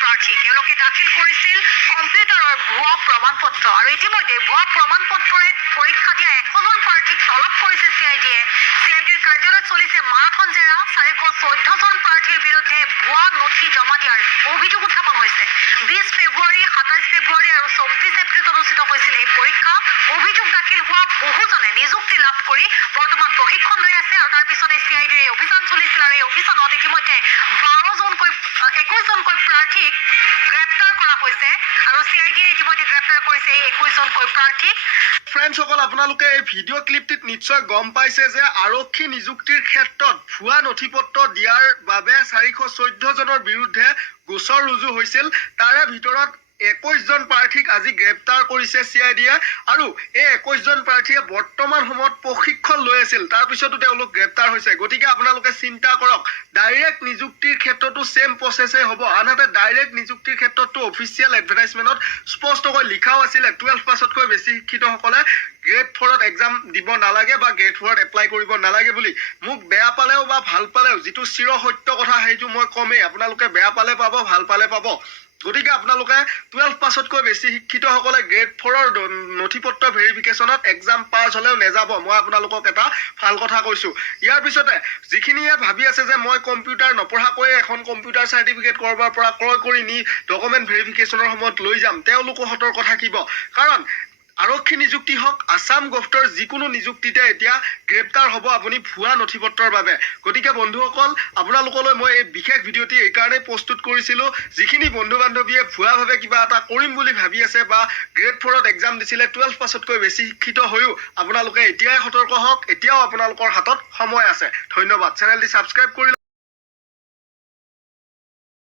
প্ৰাৰ্থী তেওঁলোকে দাখিল কৰিছিল কম্পিউটাৰৰ ভুৱা প্ৰমাণপত্ৰ আৰু ইতিমধ্যে ভুৱা প্ৰমাণপত্ৰৰে পৰীক্ষা দিয়া 100জন প্ৰাৰ্থীক তলব কৰিছে চিআইডিয়ে কাৰ্যালয়ত চলিছে মাৰাথন জেৰা 414জন প্ৰাৰ্থীৰ বিৰুদ্ধে ভুৱা নথি জমা দিয়াৰ অভিযোগ উত্থাপন হৈছে 20 ফেব্ৰুৱাৰী 27 ফেব্ৰুৱাৰী আৰু 24 এপ্ৰিলত অনুষ্ঠিত হৈছিল এই পৰীক্ষা অভিযোগ দাখিল হোৱা বহুজনে নিযুক্তি লাভ কৰি বৰ্তমান প্ৰশিক্ষণ লৈ আছে আৰু তাৰ পিছতে চিআইডিৰ অভিযান চলিছিল আৰু এই অভিযানত ইতিমধ্যে 21জনকৈ প্ৰাৰ্থীক গ্ৰেপ্তাৰ কৰা হৈছে আৰু চিআইডিয়ে ইতিমধ্যে গ্ৰেপ্তাৰ কৰিছে এই 21জনকৈ প্ৰাৰ্থীক ফ্ৰেণ্ডসকল আপোনালোকে এই ভিডিঅ' ক্লিপটিত নিশ্চয় গম পাইছে যে আৰক্ষী নিযুক্তিৰ ক্ষেত্ৰত ভুৱা নথিপত্ৰ দিয়াৰ বাবে 414 জনৰ বিৰুদ্ধে গোচৰ ৰুজু হৈছিল তাৰে ভিতৰত 21জন প্ৰাৰ্থীক আজি গ্ৰেপ্তাৰ কৰিছে চিআইডিয়ে আৰু এই 21জন প্ৰাৰ্থীয়ে বৰ্তমান সময়ত প্ৰশিক্ষণ লৈ আছিল তাৰ পিছতো তেওঁলোক গ্ৰেপ্তাৰ হৈছে গতিকে আপোনালোকে চিন্তা কৰক ডাইৰেক্ট নিযুক্তিৰ ক্ষেত্ৰতো সেম প্ৰসেসে হ'ব আনহাতে ডাইৰেক্ট নিযুক্তিৰ ক্ষেত্ৰতো অফিচিয়েল এডভাৰটাইজমেন্টত স্পষ্টকৈ লিখাও আছিল 12 পাছতকৈ বেছি শিক্ষিতসকলে গ্ৰেড 4ত এক্সাম দিব নালাগে বা গ্ৰেড 4ত এপ্লাই কৰিব নালাগে বুলি মোক বেয়া পালেও বা ভাল পালেও যেটো চিৰ সত্য কথা সেইটো মই কমেই আপোনালোকে বেয়া পালে পাব ভাল পালে পাব গতিকে আপোনালোকে 12 পাছতকৈ বেছি শিক্ষিতসকলে গ্ৰেড 4ৰ নথিপত্ৰ ভেৰিফিকেশনত এক্সাম পাছ হলেও নেযাব মই আপোনালোকক এটা ভাল কথা কৈছো ইয়াৰ পিছতে যিখিনিয়ে ভাবি আছে যে মই কম্পিউটাৰ নপঢ়াকৈ এখন কম্পিউটাৰ সাৰ্টিফিকেট কৰবাৰ পৰা ক্ৰয় কৰি নি ডকুমেন্ট ভেৰিফিকেশনৰ সময়ত লৈ যাম তেওঁলোকো হতৰ কথা কিব কাৰণ আৰক্ষী নিযুক্তি হক আসাম গভটৰ যিকোনো নিযুক্তিতে এতিয়া গ্ৰেপ্তাৰ হ'ব আপুনি ভুৱা নথিপত্ৰৰ বাবে গতিকে বন্ধুসকল আপোনালোকলৈ মই এই বিশেষ ভিডিঅ'টি এই কাৰণে প্ৰস্তুত কৰিছিলো যিখিনি বন্ধু বান্ধৱীয়ে ভুৱাভাৱে কিবা এটা কৰিম বুলি ভাবি আছে বা গ্ৰেড 4ত এক্সাম দিছিলে 12 পাছতকৈ বেছি শিক্ষিত হৈও আপোনালোকে এতিয়াই সতৰ্ক হওক এতিয়াও আপোনালোকৰ হাতত সময় আছে ধন্যবাদ চেনেলটি সাবস্ক্ৰাইব কৰি